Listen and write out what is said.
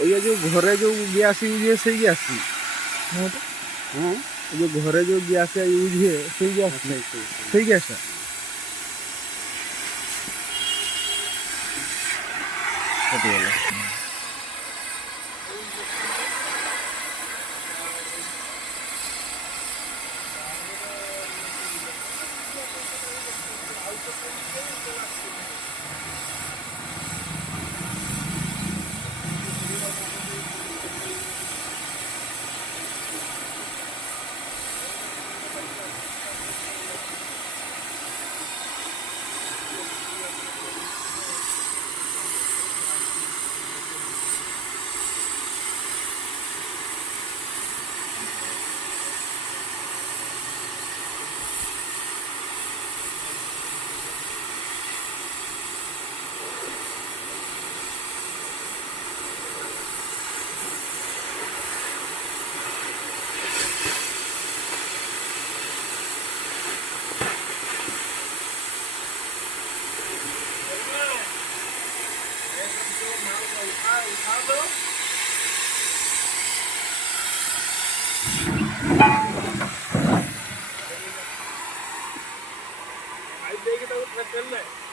ये जो घरे जो गैस यूज है सही गैस की हाँ जो घरे जो गैस का यूज है सही गैस सही गैस है देगी तो चल रहा है।